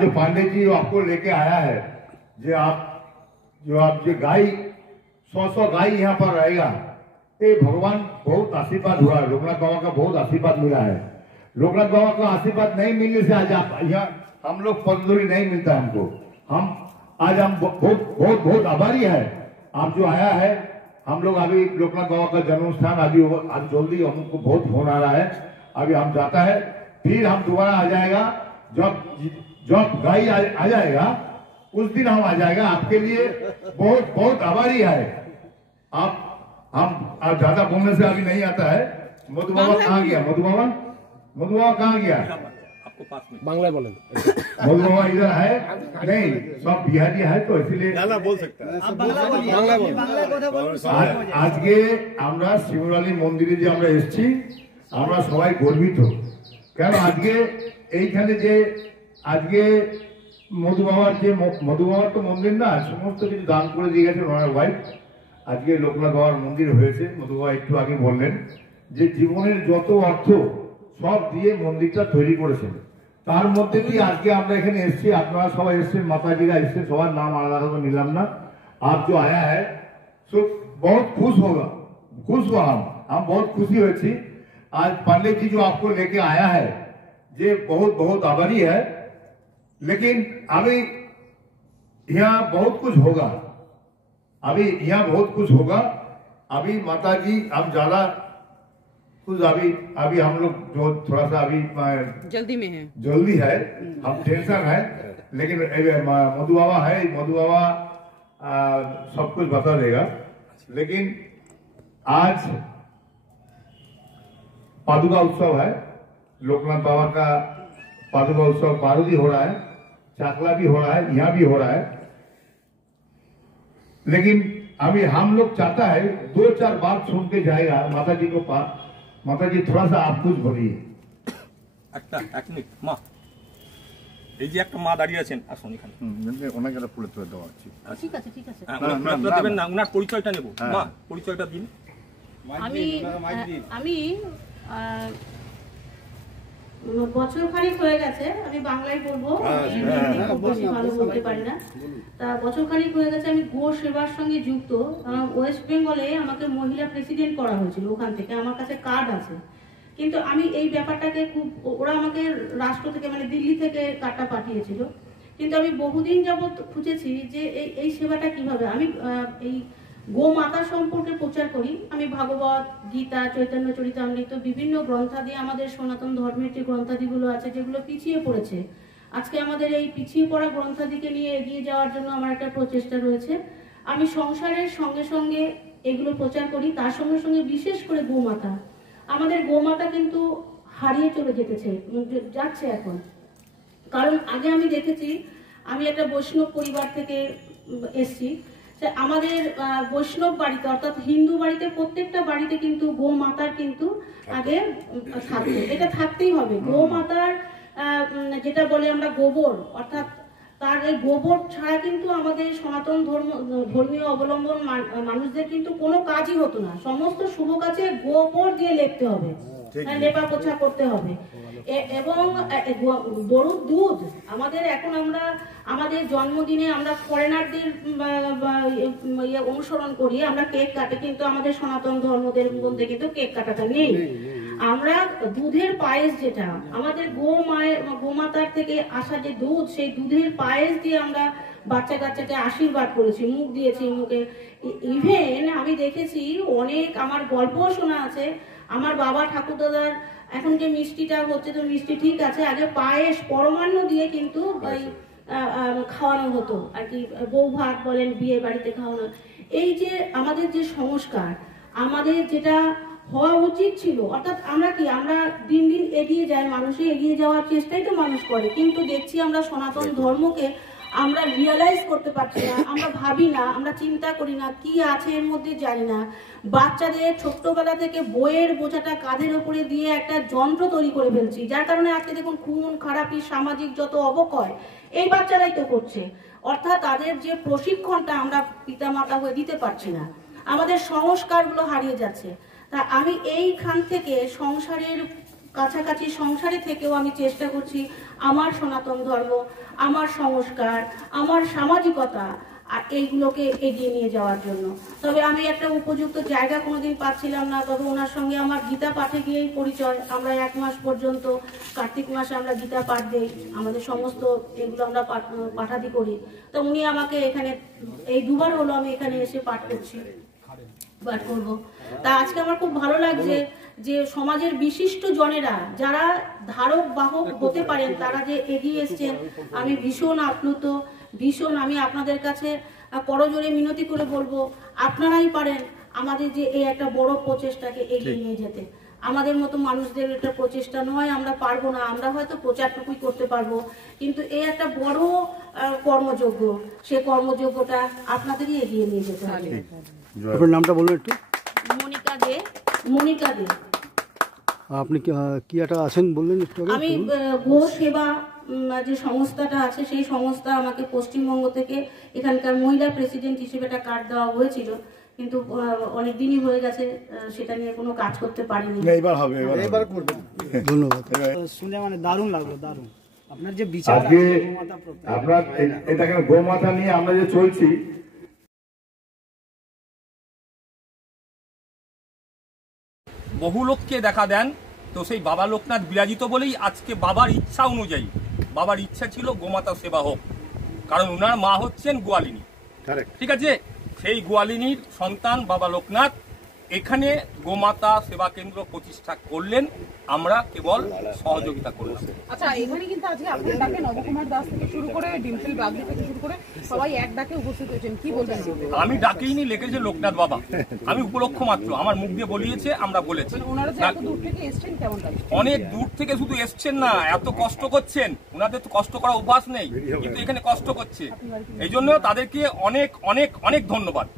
आज जो पांडे जी आपको लेके आया है, जो आप जो गाय 100 गाय यहाँ पर रहेगा, ये भगवान बहुत आशीर्वाद हुआ है। लोकनाथ बाबा का बहुत आशीर्वाद मिला है। लोकनाथ बाबा का आशीर्वाद नहीं मिलने से आज आप यहाँ हम लोग पददूरी नहीं मिलता हमको। हम बहुत आभारी है आप जो आया है। हम लोग अभी लोकनाथ बाबा का जन्म स्थान अभी आज जल्दी हमको बहुत फोन आ रहा है। अभी हम जाता है, फिर हम दोबारा आ जाएगा। जब गाय आ जाएगा उस दिन हम आ जाएगा। आपके लिए बहुत आभारी है आप। हम ज्यादा बोलने से अभी नहीं आता है। मधु बाबा कहाँ गया? मधु बाबा कहाँ गया? आपको पास में बांग्ला बोलें। मधु बाबा इधर है नहीं, सब बिहारी है तो इसलिए बोल सकता है। আজকে আমরা শিবরালী মন্দিরে যে আমরা এসেছি, আমরা সবাই গর্বিত। কেন আজকে এইখানে যে আজকে মধু বাবার তো মন্দির না, সমস্ত কিছু দান করে দিয়ে গেছে ওনার ওয়াইফ। আজকে লোকনাথ বাবার মন্দির হয়েছে। মধু বাবা একটু আগে বললেন যে জীবনের যত অর্থ সব দিয়ে মন্দিরটা তৈরি করেছেন। তার মধ্যে দিয়ে আজকে আমরা এখানে এসেছি, আপনারা সবাই এসেছেন, মাতাজিরা এসেছেন, সবার নাম আলাদা আলাদা নিলাম না। आप जो आया है सो बहुत खुश हुआ हम बहुत खुशी हुई। आज पांडे जी जो आपको लेके आया है ये बहुत आभारी है। लेकिन अभी यहाँ बहुत कुछ होगा, अभी माता जी हम ज्यादा कुछ अभी हम लोग जो थोड़ा सा अभी जल्दी है, हम टेंशन है। लेकिन मधु बाबा है, मधु बाबा सब कुछ बता देगा। लेकिन आज पादुका उत्सव है, लोकनाथ बाबा का पादुका उत्सव बारूदी हो रहा है, चाकला भी हो रहा है, यहाँ भी हो रहा है। लेकिन अभी हम लोग चाहता है 2-4 बात सुन के जाएगा माता जी को पास। माता जी थोड़ा सा आप कुछ बोलिए। এক মিনিট মা, এই যে একটা মা দাঁড়িয়ে আছেন, আসুন এখানে। ওনাকে একটা ফুলে তুলে দেওয়া উচিত। ঠিক আছে দেবেন না, ওনার পরিচয়টা নেব। মা পরিচয়টা দিন। আমি বছর খানিক হয়ে গেছে, আমি বাংলায় বলবো, বেশি ভালো বলতে পারি না। তা বছর খানিক হয়ে গেছে আমি গো সেবার সঙ্গে যুক্ত। ওয়েস্ট বেঙ্গলে আমাকে মহিলা প্রেসিডেন্ট করা হয়েছিল, ওখান থেকে আমার কাছে কার্ড আছে। কিন্তু আমি এই ব্যাপারটাকে ওরা আমাকে রাষ্ট্র থেকে মানে দিল্লি থেকে কার্ডটা পাঠিয়েছিল। কিন্তু আমি বহুদিন যাবৎ খুঁজেছি যে এই সেবাটা কিভাবে। আমি এই গোমাতা সম্পর্কে প্রচার করি। আমি ভাগবত, গীতা, চৈতন্য চরিতামৃত, বিভিন্ন গ্রন্থাদি, আমাদের সনাতন ধর্মের যে গ্রন্থাদিগুলো আছে যেগুলো পিছিয়ে পড়েছে, আজকে আমাদের এই পিছিয়ে পড়া গ্রন্থাদিকে নিয়ে এগিয়ে যাওয়ার জন্য আমার একটা প্রচেষ্টা রয়েছে। আমি সংসারের সঙ্গে সঙ্গে এগুলো প্রচার করি, তার সঙ্গে সঙ্গে বিশেষ করে গোমাতা। আমাদের গোমাতা কিন্তু হারিয়ে চলে যাচ্ছে এখন। কারণ আগে আমি দেখেছি, আমি একটা বৈষ্ণব পরিবার থেকে এসছি, আমাদের বৈষ্ণব বাড়িতে অর্থাৎ হিন্দু বাড়িতে প্রত্যেকটা বাড়িতে কিন্তু গোমাতার কিন্তু আগে থাকতো, এটা থাকতেই হবে। গোমাতার যেটা বলে আমরা গোবর, অর্থাৎ তার এই গোবর ছাড়া কিন্তু আমাদের সনাতন ধর্মীয় অবলম্বন মানুষদের কিন্তু কোনো কাজই হতো না। সমস্ত শুভ কাজে গোবর দিয়ে লেপতে হবে, লেপা পোছা করতে হবে। এবং গরুর দুধ আমাদের এখন আমরা আমাদের জন্মদিনে আমরা ফরেনারদের অনুসরণ করি, আমরা কেক কাটি, কিন্তু আমাদের সনাতন ধর্মদের মধ্যে কিন্তু কেক কাটাটা নেই। আমরা দুধের পায়েস, যেটা আমাদের গোমাতার থেকে আসা যে দুধ, সেই দুধের পায়েস দিয়ে আমরা বাচ্চা কাচ্চাকে আশীর্বাদ করেছি, মুখ দিয়েছি মুখে। ইভেন আমি দেখেছি অনেক, আমার গল্পও শোনা আছে, আমার বাবা ঠাকুরদাদার এখন যে মিষ্টিটা হচ্ছে, তো মিষ্টি ঠিক আছে, আগে পায়েস পরমান্ন দিয়ে কিন্তু খাওয়ানো হতো আর কি, বউ ভাত বলেন, বিয়ে বাড়িতে খাওয়ানো। এই যে আমাদের যে সংস্কার, আমাদের যেটা হওয়া উচিত ছিল, অর্থাৎ আমরা দিন দিন এগিয়ে যাই, মানুষে এগিয়ে যাওয়ার চেষ্টাই তো মানুষ করে, কিন্তু দেখছি আমরা সনাতন ধর্মকে আমরা রিয়েলাইজ করতে পারছি না, আমরা ভাবি না, আমরা চিন্তা করি না, কি আছে এর মধ্যে জানি না। বাচ্চাদের ছোট্টবেলা থেকে বইয়ের বোঝাটা কাঁধের উপরে দিয়ে একটা যন্ত্র তৈরি করে ফেলছি, যার কারণে আজকে দেখুন খুন খারাপি, সামাজিক যত অবক্ষয় এই বাচ্চারাই তো করছে। অর্থাৎ তাদের যে প্রশিক্ষণটা আমরা পিতামাতা হয়ে দিতে পারছি না, আমাদের সংস্কারগুলো হারিয়ে যাচ্ছে। তা আমি এইখান থেকে সংসারের কাছাকাছি সংসারে থেকেও আমি চেষ্টা করছি আমার সনাতন ধর্ম, আমার সংস্কার, আমার সামাজিকতা আর এইগুলোকে এগিয়ে নিয়ে যাওয়ার জন্য। তবে আমি একটা উপযুক্ত জায়গা কোনোদিন পাচ্ছিলাম না। তবে ওনার সঙ্গে আমার গীতা পাঠে গিয়েই পরিচয়। আমরা 1 মাস পর্যন্ত কার্তিক মাসে আমরা গীতা পাঠ দিই, আমাদের সমস্ত এগুলো আমরা পাঠাদি করি। তো উনি আমাকে এখানে এই 2 বার হলো আমি এখানে এসে পাঠ করব। তা আজকে আমার খুব ভালো লাগছে যে সমাজের বিশিষ্ট জনেরা যারা ধারক বাহক হতে পারেন তারা যে এগিয়ে এসছেন, আমি ভীষণ আপ্লুত, ভীষণ। আমি আপনাদের কাছে করজোড়ে মিনতি করে বলবো আপনারাই পারেন আমাদের যে এই একটা বড় প্রচেষ্টাকে এগিয়ে নিয়ে যেতে। আমাদের মতো মানুষদের একটা প্রচেষ্টা নয় আমরা পারবো না, আমরা হয়তো প্রচারটুকুই করতে পারবো, কিন্তু এই একটা বড় কর্মযজ্ঞ, সে কর্মযজ্ঞটা আপনাদেরই এগিয়ে নিয়ে যেতে হবে। আপনার নামটা বলুন একটু। মনিকা দে। মনিকা দে। আপনি কি একটা আছেন বললেন একটু আগে? আমি গো সেবা যে সংস্থাটা আছে সেই সংস্থা আমাকে পশ্চিমবঙ্গ থেকে এখানকার মহিলা প্রেসিডেন্ট হিসেবে একটা কার্ড দেওয়া হয়েছিল, কিন্তু অনেক দিনই হয়ে গেছে, সেটা নিয়ে কোনো কাজ করতে পারিনি। এবার হবে, এবার করবেন। ধন্যবাদ। শুনে মানে দারুণ লাগলো, দারুণ। আপনার যে বিচার আজকে আপনার এটা গোমাতা নিয়ে আমরা যে চলছি, বহু লোককে দেখা দেন, তো সেই বাবা লোকনাথ বিরাজিত বলেই আজকে বাবার ইচ্ছা অনুযায়ী, বাবার ইচ্ছা ছিল গোমাতা সেবা হোক, কারণ ওনার মা হচ্ছেন গোয়ালিনী। ঠিক আছে, সেই গোয়ালিনীর সন্তান বাবা লোকনাথ এখানে গোমাতা সেবা কেন্দ্র প্রতিষ্ঠা করলেন, আমরা কেবল সহযোগিতা করলাম। আচ্ছা, এখানে কিন্তু আজকে আপনার ডাকে নবকুমার দাস থেকে শুরু করে ডিম্পল বাগদি থেকে শুরু করে সবাই এক ডাকে উপস্থিত হয়েছেন, কি বলবেন? আমি ডাকেইনি, লিখেছে লোকনাথ বাবা, আমি উপলক্ষ মাত্র, আমার মুখ দিয়ে বলিয়েছে, আমরা বলেছি। ওনারা যে এত দূর থেকে এসেছেন কেমন লাগছে? অনেক দূর থেকে শুধু এসছেন না, এত কষ্ট করছেন, ওনাদের তো কষ্ট করা অভ্যাস নেই, কিন্তু এখানে কষ্ট করছে, এই জন্য তাদেরকে অনেক অনেক অনেক ধন্যবাদ।